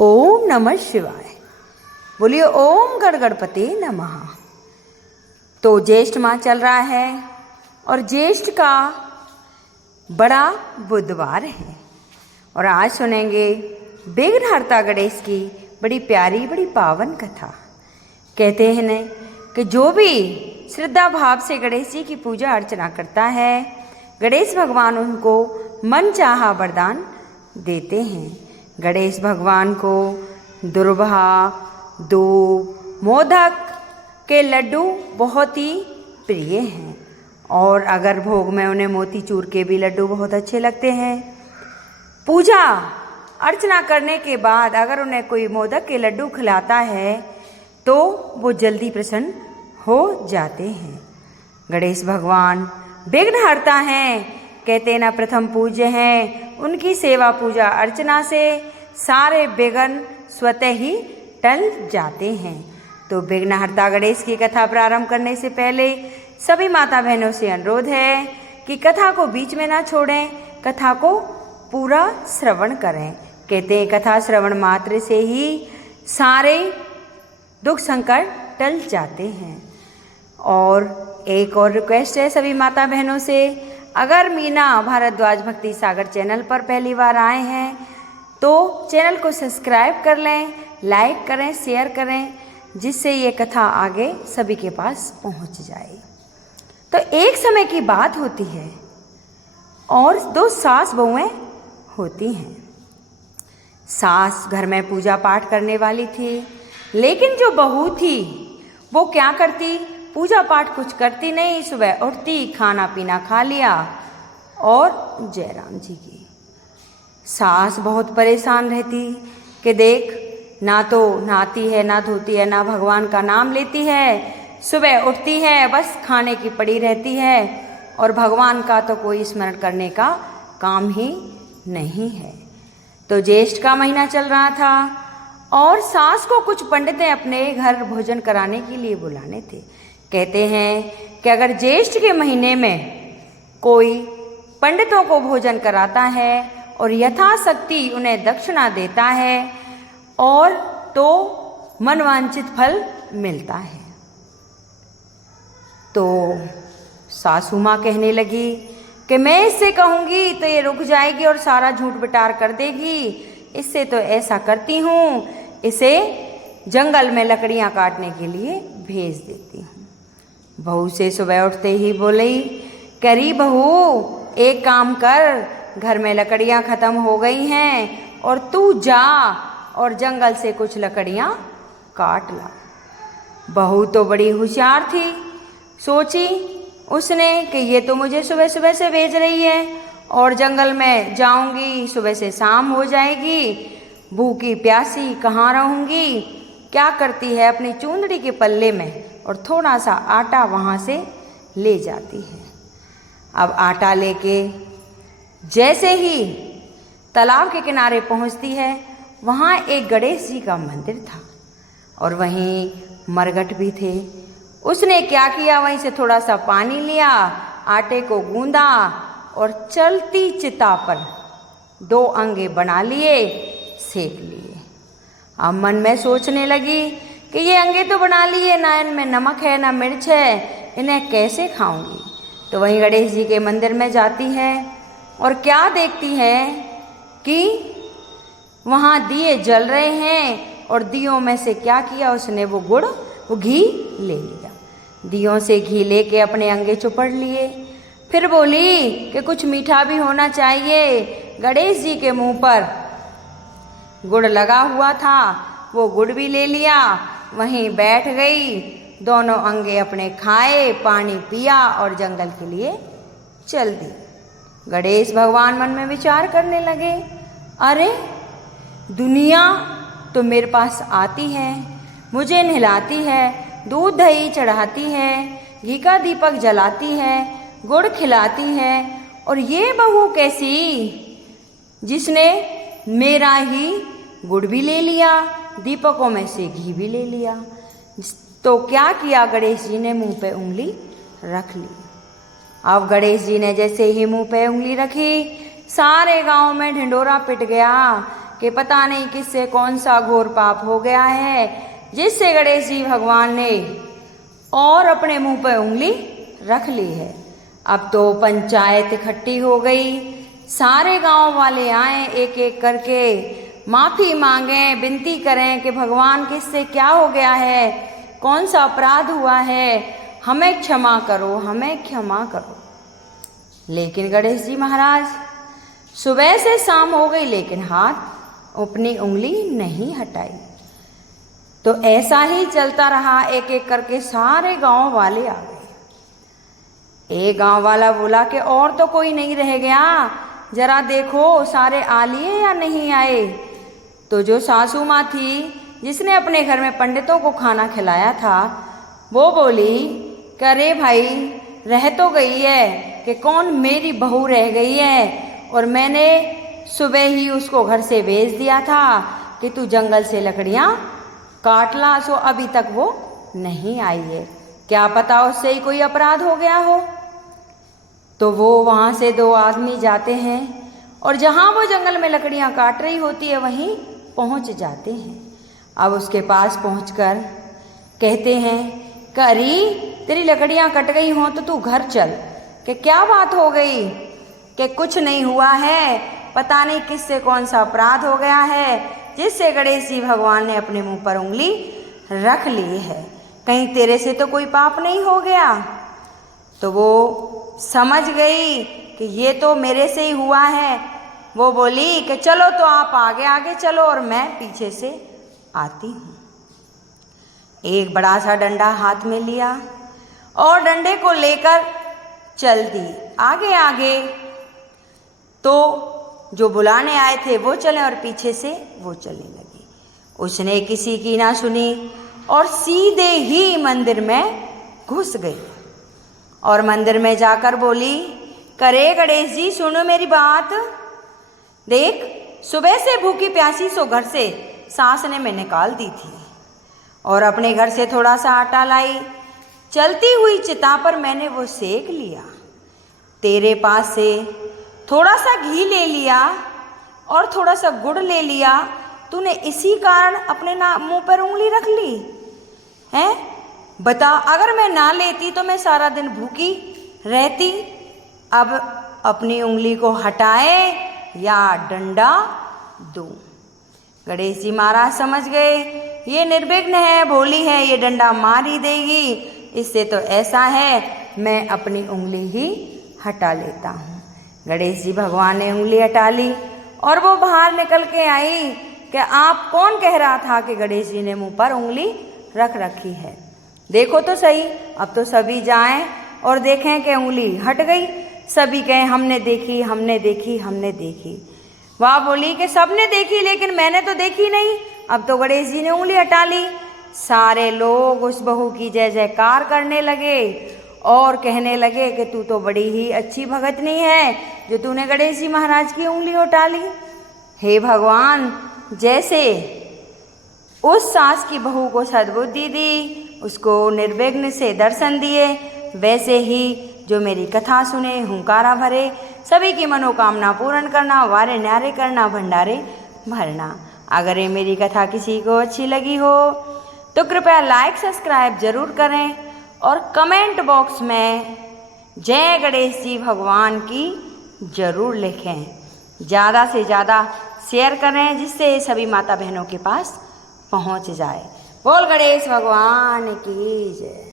ओम नमः शिवाय। बोलिए ओम गणपते नमः। तो ज्येष्ठ माह चल रहा है और ज्येष्ठ का बड़ा बुधवार है और आज सुनेंगे विघ्नहर्ता गणेश की बड़ी प्यारी बड़ी पावन कथा। कहते हैं न कि जो भी श्रद्धा भाव से गणेश जी की पूजा अर्चना करता है, गणेश भगवान उनको मन चाहा वरदान देते हैं। गणेश भगवान को दुर्वा, दूब, मोदक के लड्डू बहुत ही प्रिय हैं और अगर भोग में उन्हें मोतीचूर के भी लड्डू बहुत अच्छे लगते हैं। पूजा अर्चना करने के बाद अगर उन्हें कोई मोदक के लड्डू खिलाता है तो वो जल्दी प्रसन्न हो जाते हैं। गणेश भगवान विघ्नहर्ता हैं, कहते हैं ना प्रथम पूज्य हैं। उनकी सेवा पूजा अर्चना से सारे विघ्न स्वतः ही टल जाते हैं। तो विघ्नहर्ता गणेश की कथा प्रारंभ करने से पहले सभी माता बहनों से अनुरोध है कि कथा को बीच में ना छोड़ें, कथा को पूरा श्रवण करें। कहते हैं कथा श्रवण मात्र से ही सारे दुख संकट टल जाते हैं। और एक और रिक्वेस्ट है सभी माता बहनों से, अगर मीना भारद्वाज भक्ति सागर चैनल पर पहली बार आए हैं तो चैनल को सब्सक्राइब कर लें, लाइक करें, शेयर करें, जिससे ये कथा आगे सभी के पास पहुंच जाए। तो एक समय की बात होती है और दो सास बहुएं होती हैं। सास घर में पूजा पाठ करने वाली थी, लेकिन जो बहू थी वो क्या करती, पूजा पाठ कुछ करती नहीं। सुबह उठती, खाना पीना खा लिया और जयराम जी की। सास बहुत परेशान रहती कि देख, ना तो नहाती है, ना धोती है, ना भगवान का नाम लेती है। सुबह उठती है बस खाने की पड़ी रहती है और भगवान का तो कोई स्मरण करने का काम ही नहीं है। तो ज्येष्ठ का महीना चल रहा था और सास को कुछ पंडितें अपने घर भोजन कराने के लिए बुलाने थे। कहते हैं कि अगर ज्येष्ठ के महीने में कोई पंडितों को भोजन कराता है और यथाशक्ति उन्हें दक्षिणा देता है और तो मनवांछित फल मिलता है। तो सासू माँ कहने लगी कि मैं इससे कहूँगी तो ये रुक जाएगी और सारा झूठ बिटार कर देगी। इससे तो ऐसा करती हूँ, इसे जंगल में लकड़ियाँ काटने के लिए भेज देती हूँ। बहू से सुबह उठते ही बोली, करी बहू एक काम कर, घर में लकड़ियाँ ख़त्म हो गई हैं और तू जा और जंगल से कुछ लकड़ियाँ काट ला। बहू तो बड़ी होशियार थी, सोची उसने कि ये तो मुझे सुबह सुबह से भेज रही है और जंगल में जाऊंगी, सुबह से शाम हो जाएगी, भूखी प्यासी कहाँ रहूँगी। क्या करती है, अपनी चूंदड़ी के पल्ले में और थोड़ा सा आटा वहाँ से ले जाती है। अब आटा लेके जैसे ही तालाब के किनारे पहुँचती है, वहाँ एक गणेश जी का मंदिर था और वहीं मरघट भी थे। उसने क्या किया, वहीं से थोड़ा सा पानी लिया, आटे को गूंदा और चलती चिता पर 2 अंगे बना लिए, सेक लिए। अब मन में सोचने लगी कि ये अंगे तो बना लिए, ना इनमें नमक है ना मिर्च है, इन्हें कैसे खाऊंगी। तो वहीं गणेश जी के मंदिर में जाती है और क्या देखती है कि वहाँ दिए जल रहे हैं और दियों में से क्या किया उसने, वो घी ले लिया। दियों से घी लेके अपने अंगे चुपड़ लिए। फिर बोली कि कुछ मीठा भी होना चाहिए। गणेश जी के मुंह पर गुड़ लगा हुआ था, वो गुड़ भी ले लिया, वहीं बैठ गई, दोनों अंगे अपने खाए, पानी पिया और जंगल के लिए चल दी। गणेश भगवान मन में विचार करने लगे, अरे दुनिया तो मेरे पास आती है, मुझे नहलाती है, दूध दही चढ़ाती है, घी का दीपक जलाती है, गुड़ खिलाती है, और ये बहू कैसी जिसने मेरा ही गुड़ भी ले लिया, दीपकों में से घी भी ले लिया। तो क्या किया, गणेश जी ने मुंह पे उंगली रख ली। अब गणेश जी ने जैसे ही मुंह पे उंगली रखी, सारे गांव में ढिंडोरा पिट गया कि पता नहीं किससे कौन सा घोर पाप हो गया है जिससे गणेश जी भगवान ने और अपने मुंह पर उंगली रख ली है। अब तो पंचायत इकट्ठी हो गई, सारे गांव वाले आए, एक एक करके माफ़ी मांगें, विनती करें कि भगवान किससे क्या हो गया है, कौन सा अपराध हुआ है, हमें क्षमा करो, हमें क्षमा करो। लेकिन गणेश जी महाराज सुबह से शाम हो गई लेकिन हाथ अपनी उंगली नहीं हटाई। तो ऐसा ही चलता रहा, एक एक करके सारे गांव वाले आ गए। एक गांव वाला बोला कि और तो कोई नहीं रह गया, जरा देखो सारे आ लिए या नहीं आए। तो जो सासू माँ थी जिसने अपने घर में पंडितों को खाना खिलाया था, वो बोली कि अरे भाई रह तो गई है कि कौन मेरी बहू रह गई है, और मैंने सुबह ही उसको घर से भेज दिया था कि तू जंगल से लकड़ियाँ काट ला, सो अभी तक वो नहीं आई है, क्या पता उससे ही कोई अपराध हो गया हो। तो वो वहाँ से दो आदमी जाते हैं और जहाँ वो जंगल में लकड़ियाँ काट रही होती है वहीं पहुँच जाते हैं। अब उसके पास पहुँचकर कहते हैं कि अरे तेरी लकड़ियाँ कट गई हों तो तू घर चल। कि क्या बात हो गई? कि कुछ नहीं हुआ है, पता नहीं किससे कौन सा अपराध हो गया है जिससे गणेश जी भगवान ने अपने मुंह पर उंगली रख ली है, कहीं तेरे से तो कोई पाप नहीं हो गया। तो वो समझ गई कि ये तो मेरे से ही हुआ है। वो बोली कि चलो तो आप आगे आगे चलो और मैं पीछे से आती हूँ। एक बड़ा सा डंडा हाथ में लिया और डंडे को लेकर चल दी आगे आगे। तो जो बुलाने आए थे वो चले और पीछे से वो चलने लगी। उसने किसी की ना सुनी और सीधे ही मंदिर में घुस गई और मंदिर में जाकर बोली, करे गणेश जी सुनो मेरी बात, देख सुबह से भूखी प्यासी सो घर से सास ने मैं निकाल दी थी और अपने घर से थोड़ा सा आटा लाई, चलती हुई चिता पर मैंने वो सेक लिया, तेरे पास से थोड़ा सा घी ले लिया और थोड़ा सा गुड़ ले लिया, तूने इसी कारण अपने मुंह पर उंगली रख ली है। बता अगर मैं ना लेती तो मैं सारा दिन भूखी रहती। अब अपनी उंगली को हटाए या डंडा दूं। गणेश जी महाराज समझ गए ये निर्विघ्न है, भोली है, ये डंडा मार ही देगी, इससे तो ऐसा है मैं अपनी उंगली ही हटा लेता हूँ। गणेश जी भगवान ने उंगली हटा ली और वो बाहर निकल के आई कि आप कौन कह रहा था कि गणेश जी ने मुंह पर उंगली रख रखी है, देखो तो सही। अब तो सभी जाएं और देखें कि उंगली हट गई। सभी कहें हमने देखी, हमने देखी, हमने देखी। वह बोली कि सबने देखी लेकिन मैंने तो देखी नहीं। अब तो गणेश जी ने उंगली हटा ली। सारे लोग उस बहू की जय जयकार करने लगे और कहने लगे कि तू तो बड़ी ही अच्छी भगतनी है जो तूने गणेश जी महाराज की उंगली उठा ली। हे भगवान, जैसे उस सास की बहू को सद्बुद्धि दी, उसको निर्विघ्न से दर्शन दिए, वैसे ही जो मेरी कथा सुने हुंकारा भरे, सभी की मनोकामना पूर्ण करना, वारे न्यारे करना, भंडारे भरना। अगर ये मेरी कथा किसी को अच्छी लगी हो तो कृपया लाइक सब्सक्राइब जरूर करें और कमेंट बॉक्स में जय गणेश जी भगवान की जरूर लिखें। ज़्यादा से ज़्यादा शेयर करें जिससे सभी माता बहनों के पास पहुंच जाए। बोल गणेश भगवान की जय।